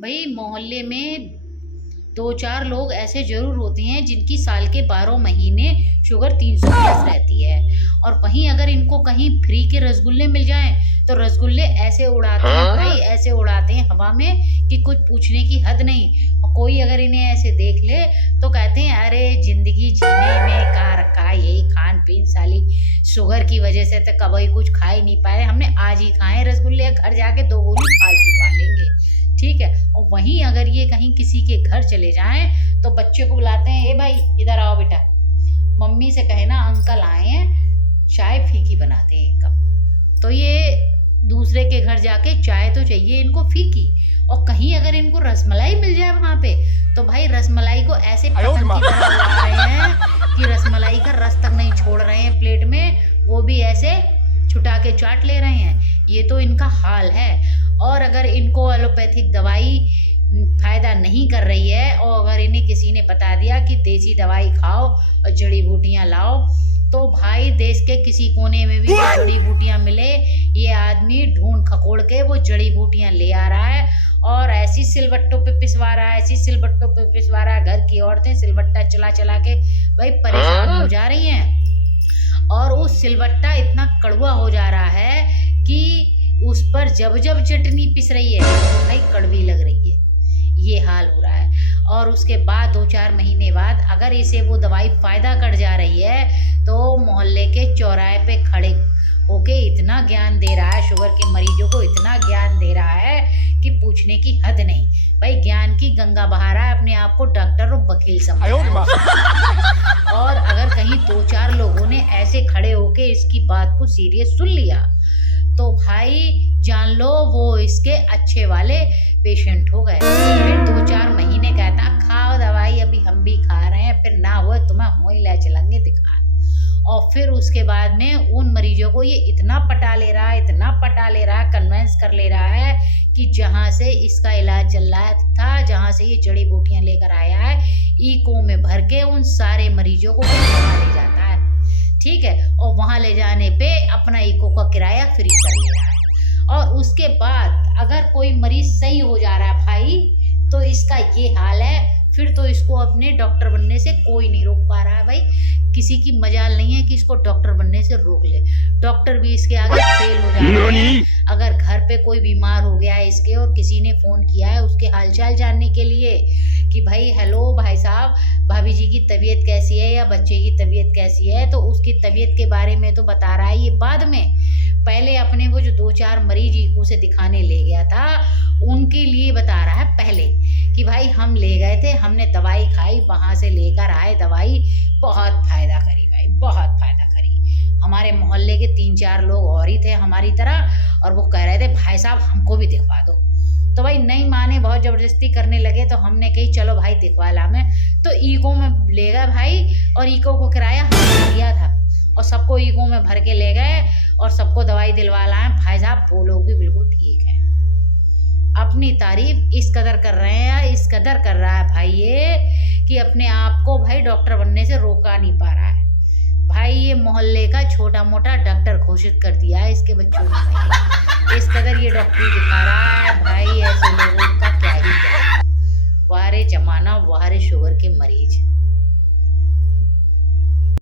भाई मोहल्ले में 2-4 लोग ऐसे जरूर होते हैं जिनकी साल के 12 महीने शुगर 300 प्लस रहती है। और वहीं अगर इनको कहीं फ्री के रसगुल्ले मिल जाएं तो रसगुल्ले ऐसे उड़ाते हैं भाई, ऐसे उड़ाते हैं हवा में कि कुछ पूछने की हद नहीं। और कोई अगर इन्हें ऐसे देख ले तो कहते हैं अरे जिंदगी जीने में का रखा है, यही खान पीन साली शुगर की वजह से तो कभी कुछ खा ही नहीं पाए, हमने आज ही खाए रसगुल्ले, घर जाके 2 गोली फालतू खा लेंगे। ठीक है। और वहीं अगर ये कहीं किसी के घर चले जाएं तो बच्चे को बुलाते हैं, ए भाई इधर आओ बेटा, मम्मी से कहे ना अंकल आए हैं, चाय फीकी बनाते हैं 1 कप। तो ये दूसरे के घर जाके चाय तो चाहिए इनको फीकी। और कहीं अगर इनको रसमलाई मिल जाए वहां पे तो भाई रसमलाई को ऐसे पतंग की तरह उड़ा रहे हैं कि रसमलाई का रस तक नहीं छोड़ रहे हैं प्लेट में, वो भी ऐसे छुटा के चाट ले रहे हैं। ये तो इनका हाल है। और अगर इनको एलोपैथिक दवाई फायदा नहीं कर रही है और अगर इन्हें किसी ने बता दिया कि देसी दवाई खाओ और जड़ी बूटियां लाओ, तो भाई देश के किसी कोने में भी जड़ी बूटियां मिले, ये आदमी ढूंढ खकोड़ के वो जड़ी बूटियां ले आ रहा है और ऐसी सिलबट्टों पे पिसवा रहा है, ऐसी सिलबट्टों पे पिसवा रहा है। घर की औरतें सिलबट्टा चला चला के भाई परेशान हो जा रही हैं। और वो सिलबट्टा इतना कड़वा हो जा रहा है कि उस पर जब जब चटनी पिस रही है तो भाई कड़वी लग रही है। ये हाल हो रहा है। और उसके बाद 2-4 महीने बाद अगर इसे वो दवाई फायदा कर जा रही है तो मोहल्ले के चौराहे पे खड़े होके इतना ज्ञान दे रहा है, शुगर के मरीजों को इतना ज्ञान दे रहा है कि पूछने की हद नहीं। भाई ज्ञान की गंगा बहा रहा है, अपने आप को डॉक्टर और वकील समझ रहा है। और अगर कहीं 2-4 लोगों ने ऐसे खड़े होके इसकी बात को सीरियस सुन लिया तो भाई जान लो वो इसके अच्छे वाले पेशेंट हो गए। फिर 2-4 महीने कहता खाओ दवाई, अभी हम भी खा रहे हैं, फिर ना हुए तुम्हें वहीं ले चलेंगे दिखा। और फिर उसके बाद में उन मरीजों को ये इतना पटा ले रहा है, इतना पटा ले रहा है, कन्वेंस कर ले रहा है कि जहाँ से इसका इलाज चल रहा था, जहाँ से ये जड़ी बूटियाँ लेकर आया है, इको में भर के उन सारे मरीजों को वहाँ ले जाता है। ठीक है। और वहाँ ले जाने पे अपना इको का किराया फ्री कर ले रहा है। और उसके बाद अगर कोई मरीज सही हो जा रहा है भाई तो इसका ये हाल है, फिर तो इसको अपने डॉक्टर बनने से कोई नहीं रोक पा रहा है। भाई किसी की मजाल नहीं है कि इसको डॉक्टर बनने से रोक ले, डॉक्टर भी इसके आगे फेल हो जा रहे हैं। अगर घर पे कोई बीमार हो गया है इसके और किसी ने फ़ोन किया है उसके हालचाल जानने के लिए कि भाई हेलो भाई साहब, भाभी जी की तबीयत कैसी है या बच्चे की तबीयत कैसी है, तो उसकी तबीयत के बारे में तो बता रहा है ये बाद में। पहले अपने वो जो 2-4 मरीज इको से दिखाने ले गया था उनके लिए बता रहा है पहले कि भाई हम ले गए थे, हमने दवाई खाई, वहाँ से लेकर आए दवाई, बहुत फ़ायदा करी भाई, बहुत फ़ायदा करी। हमारे मोहल्ले के 3-4 लोग और ही थे हमारी तरह और वो कह रहे थे भाई साहब हमको भी दिखवा दो। तो भाई नहीं माने, बहुत ज़बरदस्ती करने लगे तो हमने कही चलो भाई दिखवा ला में। तो ईको में ले गए भाई और ईको को किराया हमने दिया था और सबको ईको में भर के ले गए और सबको दवाई दिलवा लाए। भाई साहब वो लोग भी बिल्कुल ठीक है। अपनी तारीफ इस कदर कर रहे हैं, इस कदर कर रहा है भाई ये कि अपने आप को भाई डॉक्टर बनने से रोका नहीं पा रहा है। भाई ये मोहल्ले का छोटा मोटा डॉक्टर घोषित कर दिया है इसके बच्चों ने। इस कदर ये डॉक्टरी दिखा रहा है भाई, ऐसे लोगों का क्या ही क्या। वारे जमाना वारे शुगर के मरीज।